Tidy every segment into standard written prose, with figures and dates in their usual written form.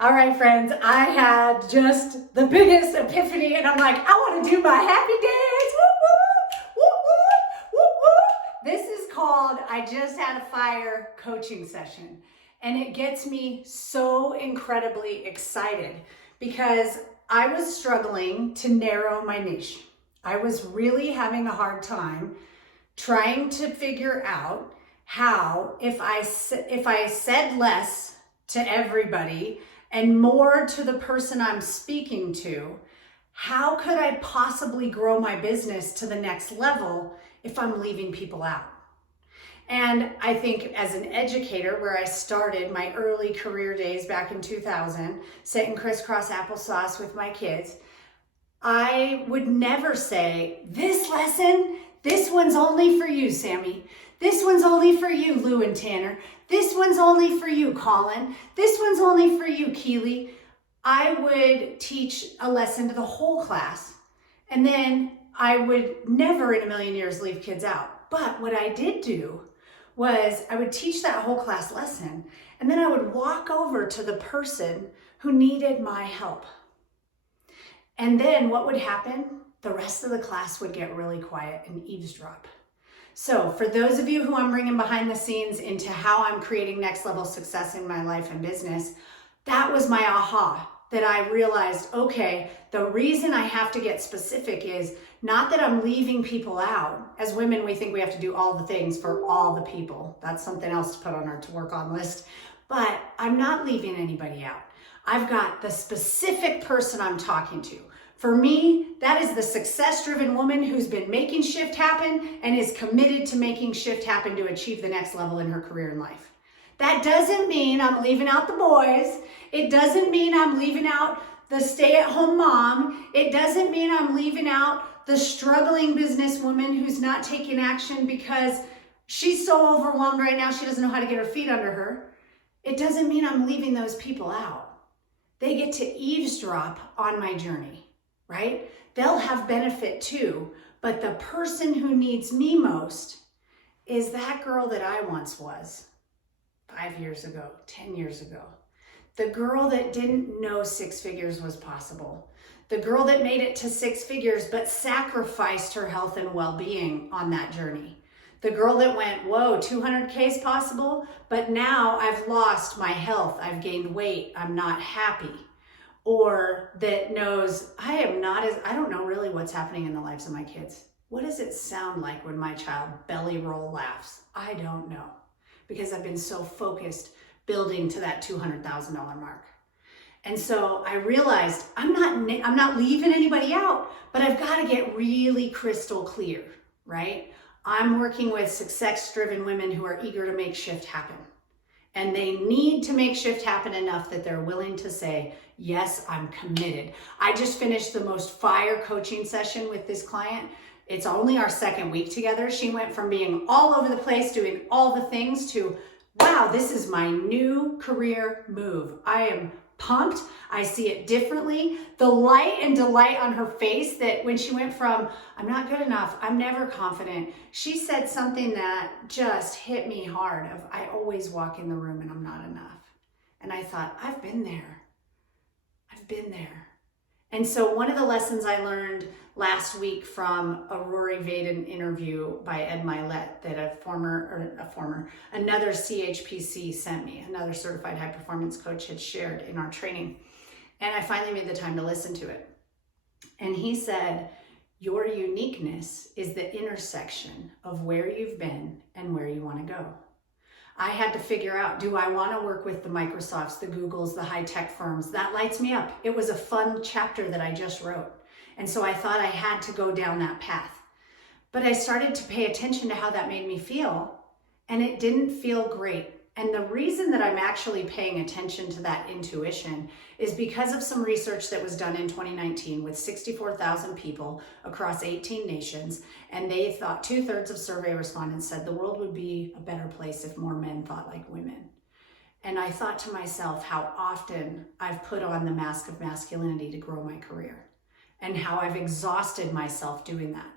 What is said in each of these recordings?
All right, friends, I had just the biggest epiphany, and I'm like, I want to do my happy dance. Woo, woo, woo, woo, woo, woo. This is called I Just Had a Fire coaching session, and it gets me so incredibly excited because I was struggling to narrow my niche. I was really having a hard time trying to figure out how, if I said less to everybody and more to the person I'm speaking to, how could I possibly grow my business to the next level if I'm leaving people out? And I think as an educator, where I started my early career days back in 2000, sitting crisscross applesauce with my kids, I would never say, this lesson, this one's only for you, Sammy. This one's only for you, Lou and Tanner. This one's only for you, Colin. This one's only for you, Keely. I would teach a lesson to the whole class, and then I would never in a million years leave kids out. But what I did do was I would teach that whole class lesson, and then I would walk over to the person who needed my help. And then what would happen? The rest of the class would get really quiet and eavesdrop. So for those of you who I'm bringing behind the scenes into how I'm creating next level success in my life and business, that was my aha, that I realized, okay, the reason I have to get specific is not that I'm leaving people out. As women, we think we have to do all the things for all the people. That's something else to put on our to work on list. But I'm not leaving anybody out. I've got the specific person I'm talking to. For me, that is the success-driven woman who's been making shift happen and is committed to making shift happen to achieve the next level in her career and life. That doesn't mean I'm leaving out the boys. It doesn't mean I'm leaving out the stay-at-home mom. It doesn't mean I'm leaving out the struggling businesswoman who's not taking action because she's so overwhelmed right now she doesn't know how to get her feet under her. It doesn't mean I'm leaving those people out. They get to eavesdrop on my journey. Right? They'll have benefit too, but the person who needs me most is that girl that I once was 5 years ago, 10 years ago. The girl that didn't know six figures was possible. The girl that made it to six figures but sacrificed her health and well-being on that journey. The girl that went, whoa, 200K is possible, but now I've lost my health, I've gained weight, I'm not happy. Or that knows, I don't know really what's happening in the lives of my kids. What does it sound like when my child belly roll laughs? I don't know, because I've been so focused building to that $200,000 mark. And so I realized I'm not leaving anybody out, but I've got to get really crystal clear, right? I'm working with success-driven women who are eager to make shift happen. And they need to make shift happen enough that they're willing to say, yes, I'm committed. I just finished the most fire coaching session with this client. It's only our second week together. She went from being all over the place, doing all the things to, wow, this is my new career move. I am pumped. I see it differently. The light and delight on her face that when she went from, I'm not good enough, I'm never confident, she said something that just hit me hard of, I always walk in the room and I'm not enough. And I thought, I've been there. I've been there. And so one of the lessons I learned last week from a Rory Vaden interview by Ed Milet that another CHPC sent me, another certified high performance coach had shared in our training. And I finally made the time to listen to it. And he said, your uniqueness is the intersection of where you've been and where you want to go. I had to figure out, do I want to work with the Microsofts, the Googles, the high-tech firms? That lights me up. It was a fun chapter that I just wrote. And so I thought I had to go down that path. But I started to pay attention to how that made me feel, and it didn't feel great. And the reason that I'm actually paying attention to that intuition is because of some research that was done in 2019 with 64,000 people across 18 nations. And they thought 2/3 of survey respondents said the world would be a better place if more men thought like women. And I thought to myself how often I've put on the mask of masculinity to grow my career and how I've exhausted myself doing that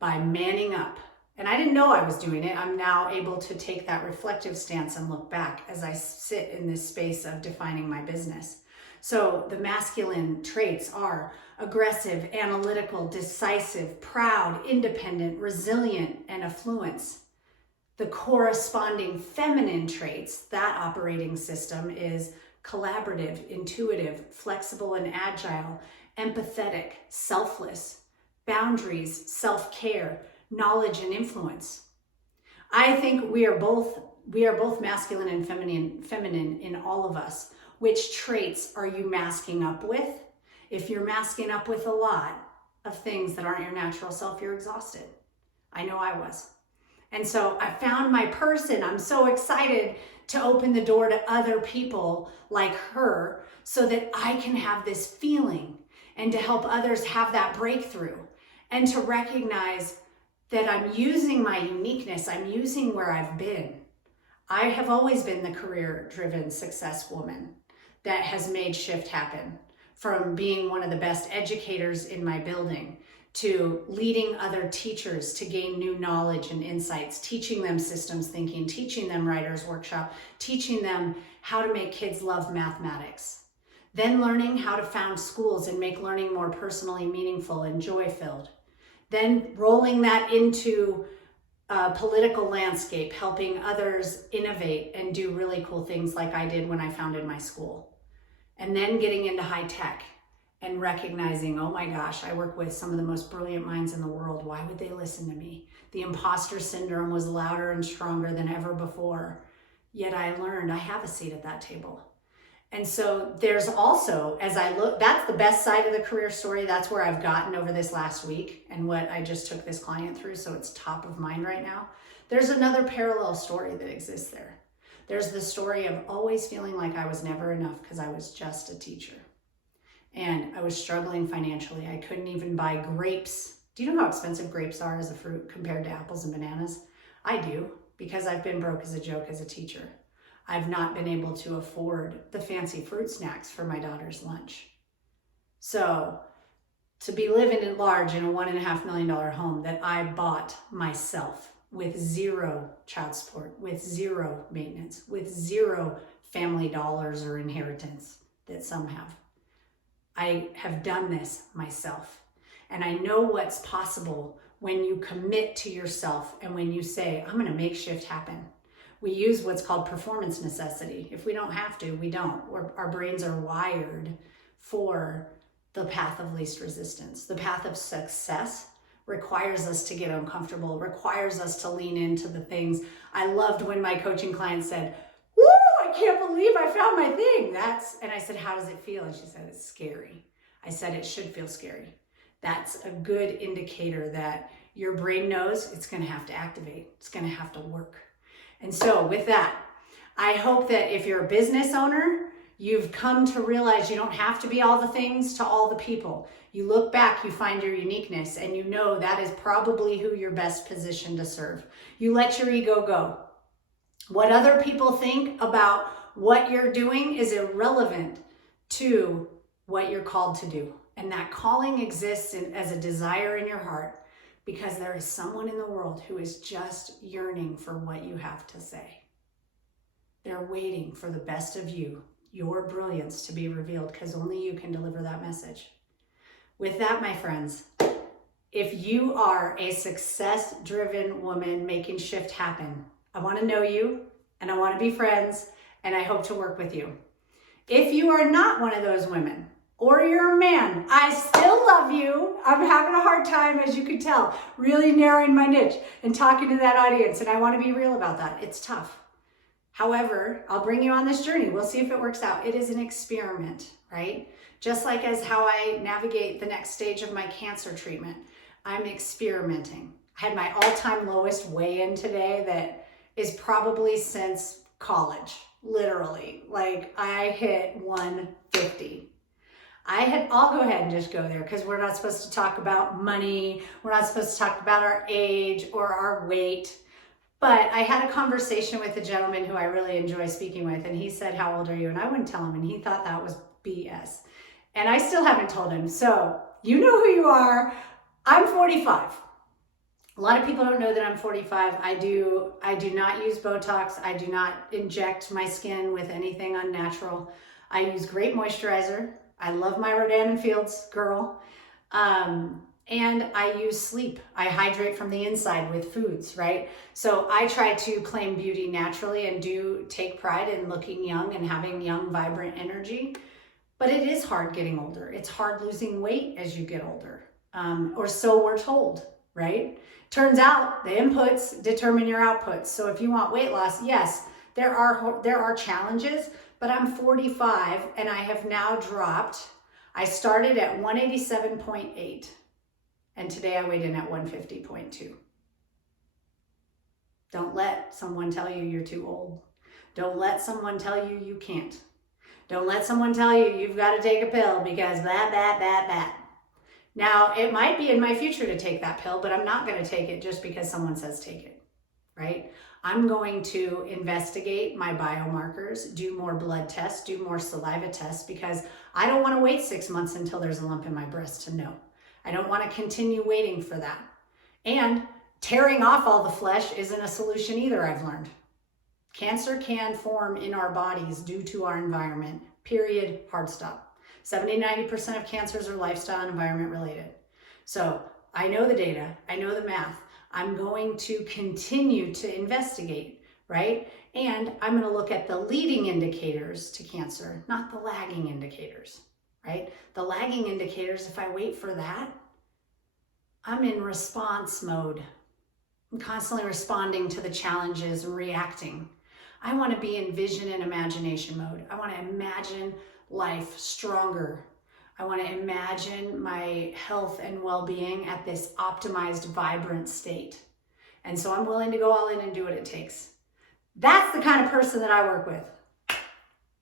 by manning up. And I didn't know I was doing it. I'm now able to take that reflective stance and look back as I sit in this space of defining my business. So the masculine traits are aggressive, analytical, decisive, proud, independent, resilient, and affluence. The corresponding feminine traits, that operating system is collaborative, intuitive, flexible and agile, empathetic, selfless, boundaries, self-care, knowledge and influence. I think we are both masculine and feminine in all of us. Which traits are you masking up with? If you're masking up with a lot of things that aren't your natural self, you're exhausted. I know I was. And so I found my person. I'm so excited to open the door to other people like her so that I can have this feeling and to help others have that breakthrough and to recognize that I'm using my uniqueness. I'm using where I've been. I have always been the career-driven success woman that has made shift happen, from being one of the best educators in my building to leading other teachers to gain new knowledge and insights, teaching them systems thinking, teaching them writer's workshop, teaching them how to make kids love mathematics, then learning how to found schools and make learning more personally meaningful and joy-filled, then rolling that into a political landscape, helping others innovate and do really cool things like I did when I founded my school, and then getting into high tech and recognizing, oh my gosh, I work with some of the most brilliant minds in the world. Why would they listen to me? The imposter syndrome was louder and stronger than ever before. Yet I learned I have a seat at that table. And so there's also, as I look, that's the best side of the career story. That's where I've gotten over this last week and what I just took this client through. So it's top of mind right now. There's another parallel story that exists there. There's the story of always feeling like I was never enough because I was just a teacher. And I was struggling financially. I couldn't even buy grapes. Do you know how expensive grapes are as a fruit compared to apples and bananas? I do, because I've been broke as a joke as a teacher. I've not been able to afford the fancy fruit snacks for my daughter's lunch. So to be living at large in a $1.5 million home that I bought myself with zero child support, with zero maintenance, with zero family dollars or inheritance that some have. I have done this myself, and I know what's possible when you commit to yourself and when you say, I'm going to make shift happen. We use what's called performance necessity. If we don't have to, we don't. Our brains are wired for the path of least resistance. The path of success requires us to get uncomfortable, requires us to lean into the things. I loved when my coaching client said, woo, I can't believe I found my thing. And I said, how does it feel? And she said, it's scary. I said, it should feel scary. That's a good indicator that your brain knows it's going to have to activate. It's going to have to work. And so with that, I hope that if you're a business owner, you've come to realize you don't have to be all the things to all the people. You look back, you find your uniqueness, and you know that is probably who you're best positioned to serve. You let your ego go. What other people think about what you're doing is irrelevant to what you're called to do. And that calling exists as a desire in your heart because there is someone in the world who is just yearning for what you have to say. They're waiting for the best of you, your brilliance, to be revealed because only you can deliver that message. With that, my friends, if you are a success-driven woman making shift happen, I want to know you and I want to be friends and I hope to work with you. If you are not one of those women or you're a man, I still love you. I'm having a hard time, as you can tell, really narrowing my niche and talking to that audience, and I want to be real about that. It's tough. However, I'll bring you on this journey. We'll see if it works out. It is an experiment, right? Just like as how I navigate the next stage of my cancer treatment, I'm experimenting. I had my all-time lowest weigh-in today that is probably since college, literally. Like I hit 150. I'll go ahead and just go there because we're not supposed to talk about money. We're not supposed to talk about our age or our weight. But I had a conversation with a gentleman who I really enjoy speaking with, and he said, how old are you? And I wouldn't tell him, and he thought that was BS. And I still haven't told him. So you know who you are. I'm 45. A lot of people don't know that I'm 45. I do not use Botox. I do not inject my skin with anything unnatural. I use great moisturizer. I love my Rodan and Fields girl. And I use sleep. I hydrate from the inside with foods, right? So I try to claim beauty naturally and do take pride in looking young and having young, vibrant energy. But it is hard getting older. It's hard losing weight as you get older, or so we're told, right? Turns out the inputs determine your outputs. So if you want weight loss, yes, there are challenges, but I'm 45 and I have now dropped. I started at 187.8 and today I weighed in at 150.2. Don't let someone tell you you're too old. Don't let someone tell you you can't. Don't let someone tell you you've got to take a pill because that. Now, it might be in my future to take that pill, but I'm not going to take it just because someone says take it, right? I'm going to investigate my biomarkers, do more blood tests, do more saliva tests, because I don't want to wait 6 months until there's a lump in my breast to know. I don't want to continue waiting for that. And tearing off all the flesh isn't a solution either, I've learned. Cancer can form in our bodies due to our environment, period, hard stop. 70-90% of cancers are lifestyle and environment related. So I know the data, I know the math. I'm going to continue to investigate, right? And I'm going to look at the leading indicators to cancer, not the lagging indicators, right? The lagging indicators, if I wait for that, I'm in response mode. I'm constantly responding to the challenges and reacting. I want to be in vision and imagination mode. I want to imagine life stronger. I want to imagine my health and well-being at this optimized, vibrant state. And so I'm willing to go all in and do what it takes. That's the kind of person that I work with.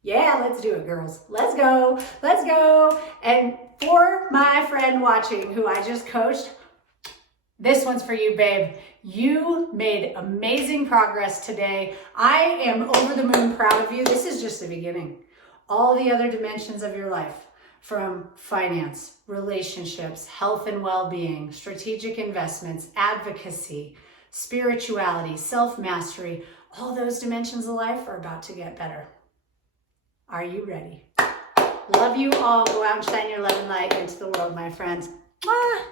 Yeah, let's do it, girls. Let's go. Let's go. And for my friend watching who I just coached, this one's for you, babe. You made amazing progress today. I am over the moon proud of you. This is just the beginning. All the other dimensions of your life, from finance, relationships, health and well-being, strategic investments, advocacy, spirituality, self-mastery, all those dimensions of life are about to get better. Are you ready? Love you all. Go out and shine your love and light into the world, my friends. Mwah!